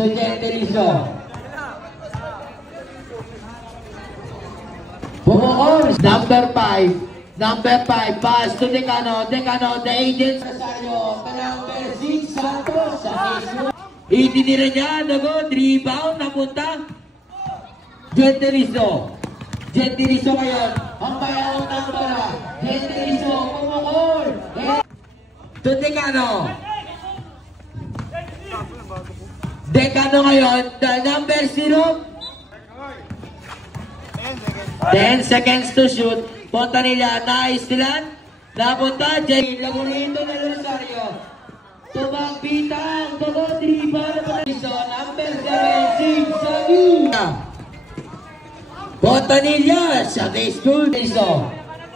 Estudiante Liso. Bumukol. Number 5. Number 5. Pass to Decano. Decano, the agent. Rosario. Number 6. Santos. Itinira niya. Nago. Rebound. Napunta. Gentiliso. Gentiliso ngayon. Ang bayawang nakapala. Gentiliso. Bumukol. To Decano. Decano ngayon. The number 0. 10 seconds to shoot. Punta nila, naistilan. Napunta, Jay. Lagurito na Rosario. Tumagbitang. Tugot, riba. Number 7, 6, Sagi. Punta nila sa school.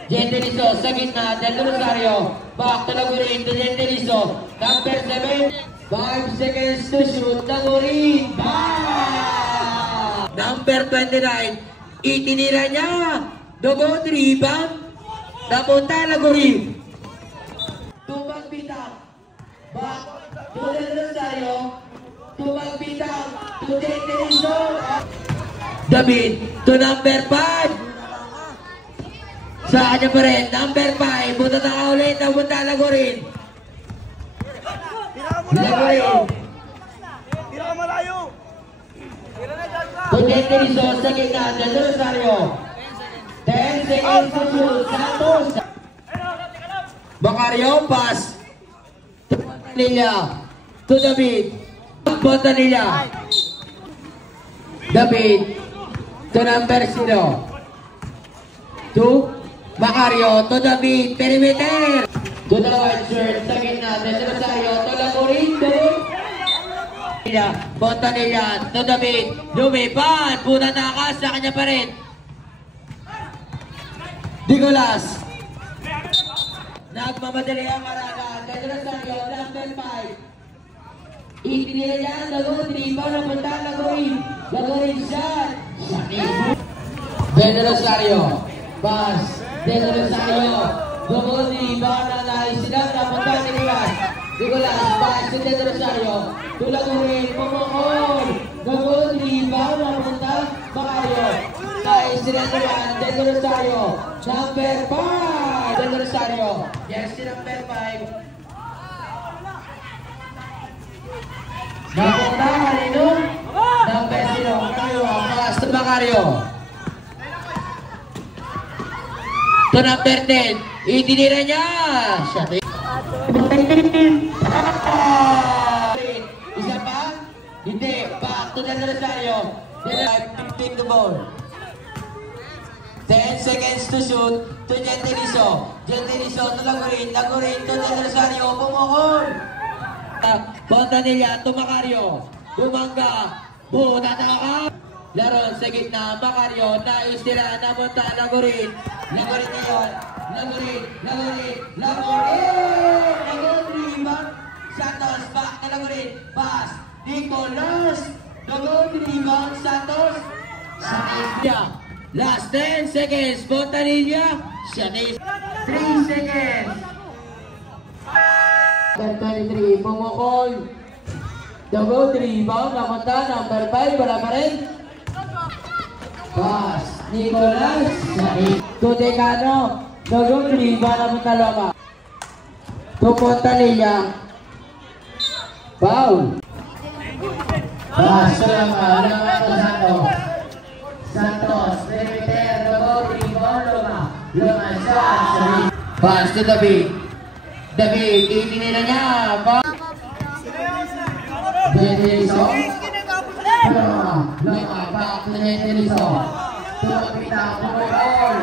Gentiliso sa gitna. Del Rosario. Back to Lagurito. Gentiliso. Number 7. 5 seconds to shoot. Lagurin. Number 29. Itinira niya. Dogot, rebound. Napunta, Lagurin. Tumagbitang. Back to Del Rosario. Tumagbitang. To Gentiliso. David to number 5. Sa kanya pa rin. Number 5. Punta na ulit. Napunta, Lagurin. Lagurin. Tira ka malayo. To Gentiliso sa gitna. Del Rosario. 10 seconds to shoot. Santos. Macario, pass. To Bontanilla. To David. Bontanilla. David. To number 0. To Macario. To David. Perimeter. To the white shirt. Sa gitna. Del Rosario. To Lagurin. Bontanilla. To David. Lumipad. Punta na ka. Sa kanya pa rin. Nicolas. Nagmamadali ang Araga. Del Rosario. Number 5. Itinira niya. Lagot. Riba. Napunta. Lagurin. Lagurin shot. Del Rosario. Pass. Del Rosario. Lagot. Riba. Nalay sila. Napunta. Nicolas. Nicolas. Pass. Del Rosario. Tulagurin. Pumukol. Lagot. Riba. Napunta. Macario. Nalay sila. Del Rosario. Number 5. Del Rosario. Yes, number 5. Napunta. Halino. Number 0. Macario. Pass to Macario. To number 10. Itinira niya. Isa pa? Hindi. Back to Del Rosario. 15 to ball. 10 seconds to shoot. To Gentiliso. Gentiliso to Lagurin. Lagurin to Del Rosario. Pumukol. Bontanilla to Macario. Bumangga. Punata ka. Laro sa gitna. Macario. Naistira. Napunta. Lagurin. Lagurin ngayon. Lagurin. Lagurin. Lagurin. Lagurin. Santos. Back na Lagurin. Pass. Nicolas. Lagurin. Santos. Santos. Last 10 seconds. Bontanilla. 3 seconds. 23. Pumukol. Dago, 3 rebound. Napunta. Number 5. Wala pa rin. Pass. Nicolas. To Decano. Dago, 3 rebound. Napunta Loma. To Bontanilla. Foul. Pass. Loma. Loma to Santos. Santos. Perimeter. Dago, 3 rebound. Loma. Loma shot. Pass to David. David. Itinira niya. Pass. Gentiliso. Loma. Back to Gentiliso. Tumagbitang. Pumukol.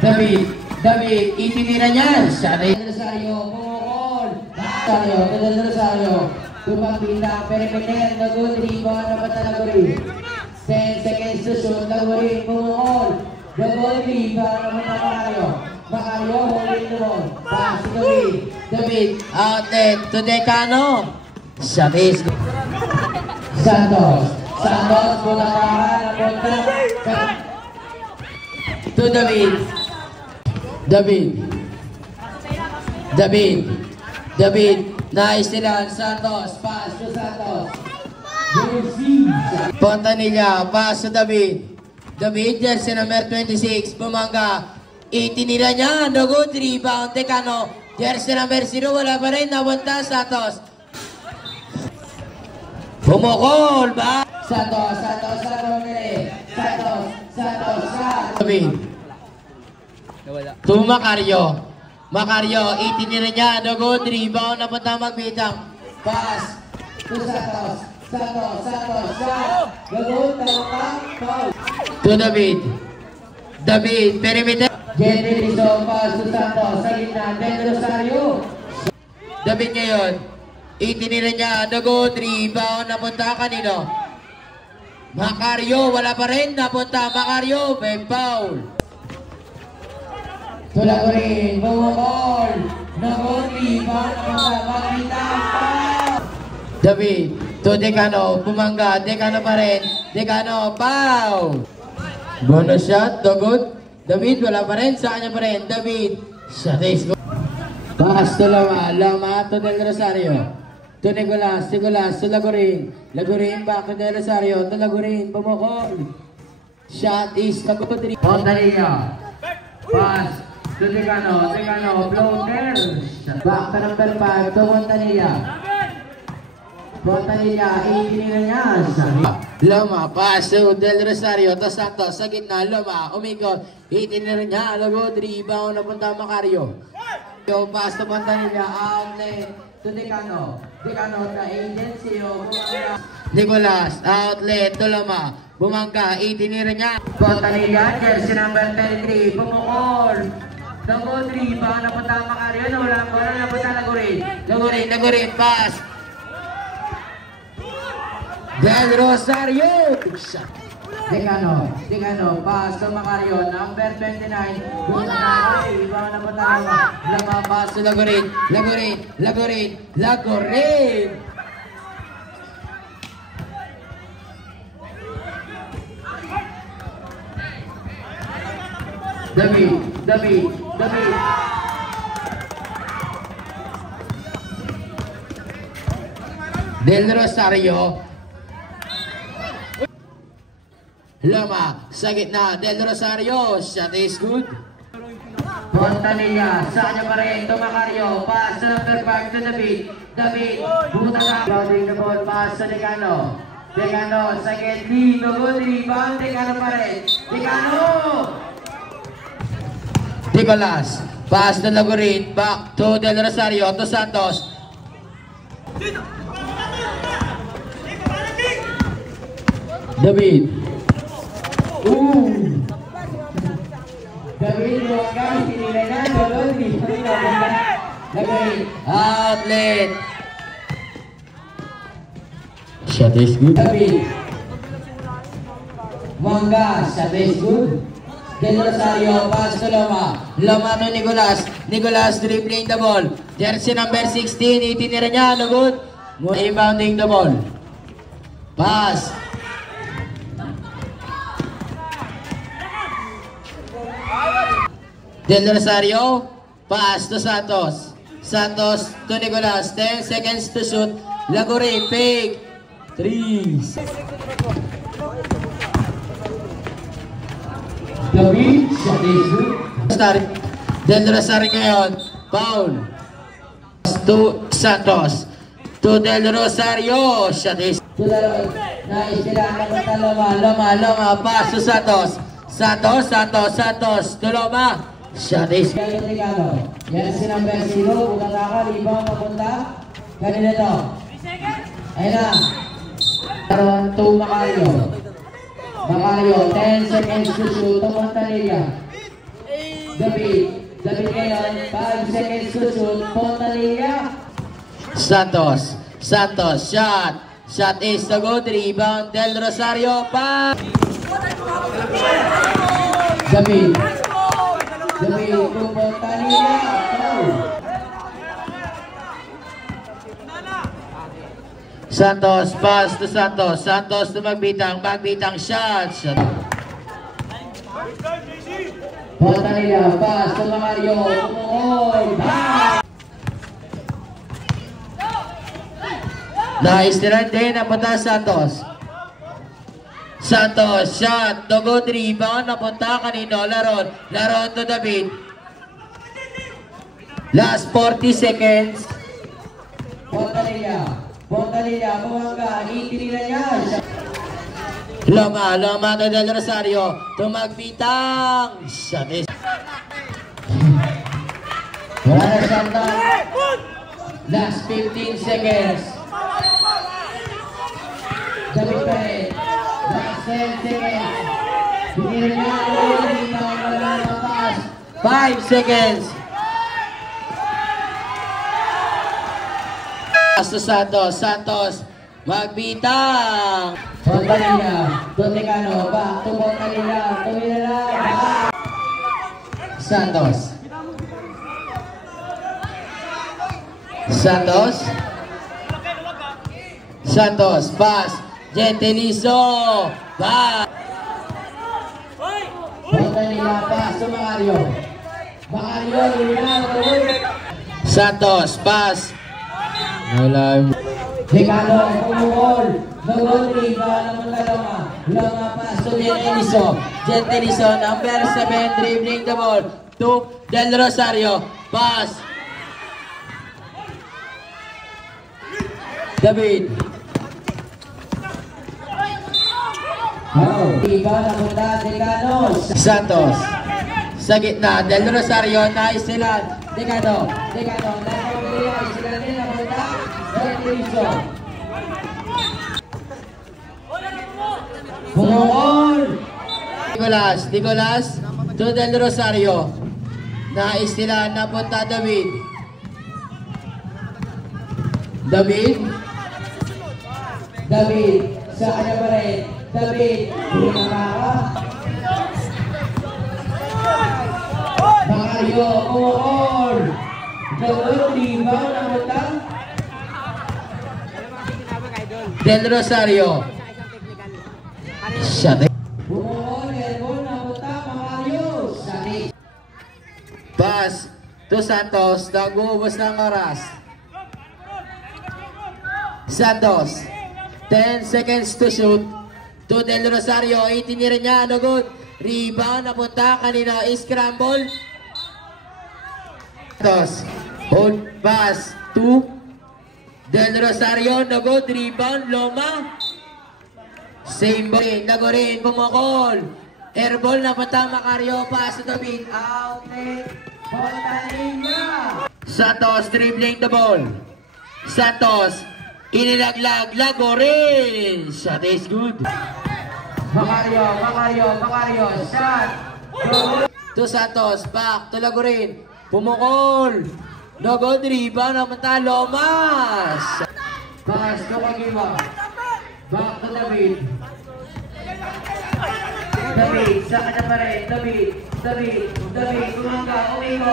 David. David. Itinira niya. Del Rosario. Pumukol. Del Rosario. Tumagbitang. Perimeter. Lagun. Rebound. Napunta Lagurin. 10 seconds to shoot. Lagurin. Pumukol. Lagun. Rebound. Napunta Macario. Macario. Holding the ball. Pass to David. David. Outlet to Decano. Sabis. Santos. Santos. Bulakaran. Napunta. To David. David. David. David. Naistilan, Santos, pass to Santos. Pontanilla, pass to David. David, jersey number 26, Bumanga. Itinira niya, no good, rebound, Tecano. Jersey number 0, wala pa rin, napunta, Santos. Bumukol, ba? Santos, Santos, David. To Macario, itinira niya, no good, rebound, napunta magbitang. Pass to Santos, shot. No good, tawag, foul. To David, perimeter. Jenny Rizzo, pass to Santos, sa gitna, Del Rosario. David ngayon, itinira niya, no good, rebound, napunta kanino? Macario, wala pa rin, napunta Macario, may foul. Tula ko rin, bumukol, no good, rebound, napunta magbitang, foul. David, to Tecano, Bumanga, Tecano pa rin, Tecano, foul. Bonus shot, no good. David, wala pa rin, sa kanya pa rin, David, shot is good. Pass to Lama to Del Rosario. To Nicolas, to Lagurin, back to Del Rosario, to Lagurin, bumukol. Shot is no good. Pontanilla, pass to Tecano, floater. Back to number 5, to Pontanilla, itinira niya. Loma, pass to Del Rosario, to Santos, sa gitna, Loma, umikot, itinira niya, lagod, rebound, napunta Macario. Pass to Pontanilla, outlet, to Tecano, the agency, Nicolas, outlet, to Loma, Bumangka, itinira niya. Pontanilla, jersey number 33, bumukol. Lagod, rebound, napunta Macario, nawala ang bola, napunta Lagurin, pass. Del Rosario, Tecano, pass to Macario, number 29, ibang na punta Lama, pass to Lagurin, David, Del Rosario, Lama, sa gitna, Del Rosario, shot is good. Pontanilla, sa kanya pa rin, to Macario, pass to number 5 to David, buta na. Loading the ball, pass to Tecano, second lead, no good, rebound, Tecano pa rin, Nicolas, pass to Lagurin, back to Del Rosario, to Santos. David, buwagay, sinilay na, outlet. Shot is good. David, Manga, shot is good. Del Rosario, pass to Loma to Nicolas dribbling the ball. Jersey number 16, itinira niya, no good. Rebounding the ball. Pass. Del Rosario, pass to Santos to Nicolas, 10 seconds to shoot. Lagurin, fake, 3. David, shot is good. Del Rosario ngayon, foul. To Santos, to Del Rosario, shot is good. Naistilaan Loma, pass to Santos, to Loma. Shot is yan si number 0, punta ka, rebound, papunta. Kanina to. Ayun na. Karoon to Macario, 10 seconds to shoot, to Pontanilla. David ngayon, 5 seconds to shoot, Pontanilla. Santos, shot is the good, rebound, Del Rosario, pa. David to Pontanilla. Santos, pass to Santos to magbitang shot. Pontanilla, pass to Macario, Nice run din. Napunta Santos. Santos, shot. No good rebound. Napunta kanino. Laron. Laron to David. Last 40 seconds. Pontalilla. Pontalilla. Bumangga. Itinila niya. Loma to Del Rosario. Tumagpitang. Shot is. Wala na shot na. Last 15 seconds. David pa rin. Last 10 seconds. Pinira niya. Wala na pass. 5 seconds. Santos, magbitang. Pontalilla, Dotekano, back to Pontalilla, tumira lang. Santos, pass. Gentilizo, back. Pontalilla, pass to Macario. Santos, pass. Dekano, pumukol. Nagulri, baka naman kalama. Loma pass to Gentilizo, number 7, dribbling the ball. To Del Rosario, pass. David. Iba napunta, Dekano. Santos. Sa gitna, Del Rosario, nice sila. Dekano, nice sila nila. Pumukol. Nicolas to Del Rosario. Nais nila napunta David. Sa kanya pa rin. David. Macario. Pumukol. David. Libaw napunta Del Rosario. Shot. Pass to Santos. Nag-uubos ng oras. Santos. 10 seconds to shoot. To Del Rosario. 18 niya. No good. Rebound. Napunta kanina. Scramble. Santos. Hold pass to Del Rosario, no good, rebound, Loma. Same ball, Nagorin, pumukol. Airball, napunta Macario, pass to David, outlet, Pontalilla. Santos, dribbling the ball. Santos, inilaglag, Lagorin. Shot is good. Macario, shot. To Santos, back to Lagorin, pumukol. No good, rebound, napunta Lomas. Pass to Kagiwa. Back to David. Sa kanya pa rin. David, kumangga, umigo.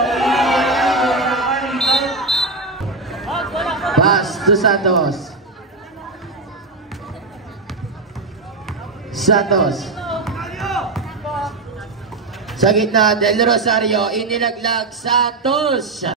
Pass to Santos. Sa gitna, Del Rosario, inilaglag Santos.